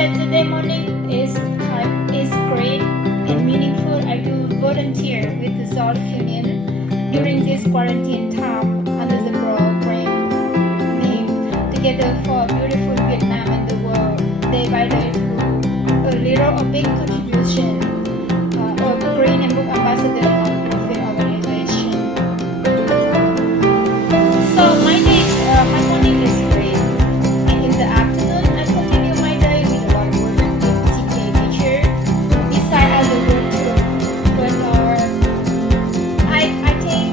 Saturday morning is great and meaningful. I do volunteer with the Zol Union during this quarantine time under the program name Together for Beautiful Vietnam and the World, day by day through a little or big contribution of Green and Book Ambassador non-profit organization. So my morning is great, and in the afternoon I continue my day with a lot of work with GBA nature. Besides other work too, but I think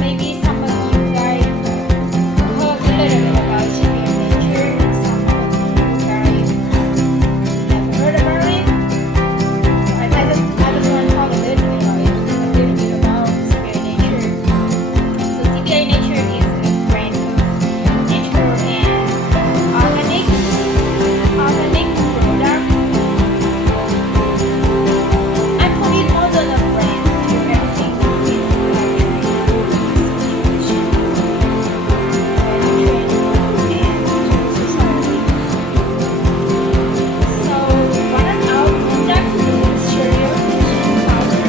maybe some of you guys heard a little bit about GBA nature. Some of you guys never heard about it. I just want to talk a little bit about GBA nature. So GBA nature is a brand of natural and organic product. I put it more than a brand to everything with and society. So one of our products is cereal powder.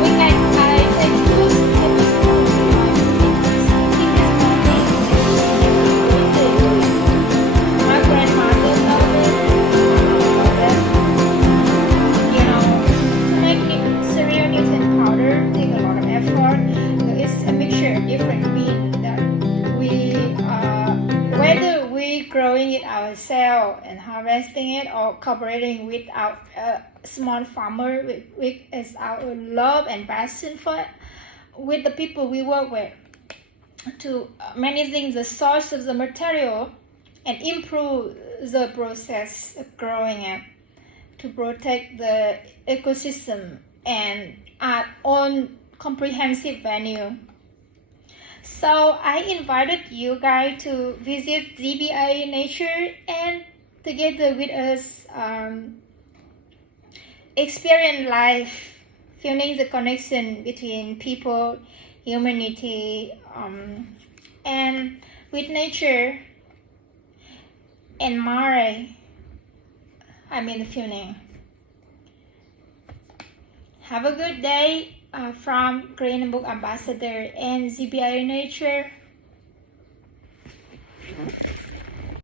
With like I take 2 tablespoons my grandmother loved it. To make cereal nutrient powder take a lot of effort. It's a mixture of different beans that whether we growing it ourselves and harvesting it or cooperating with our small farmer with is our love and passion for it, with the people we work with to managing the source of the material and improve the process of growing it to protect the ecosystem and add on comprehensive value. So I invited you guys to visit GBA Nature and together with us experience life, feeling the connection between people, humanity, and with nature and the feeling. Have a good day from Green Book Ambassador and GBA Nature.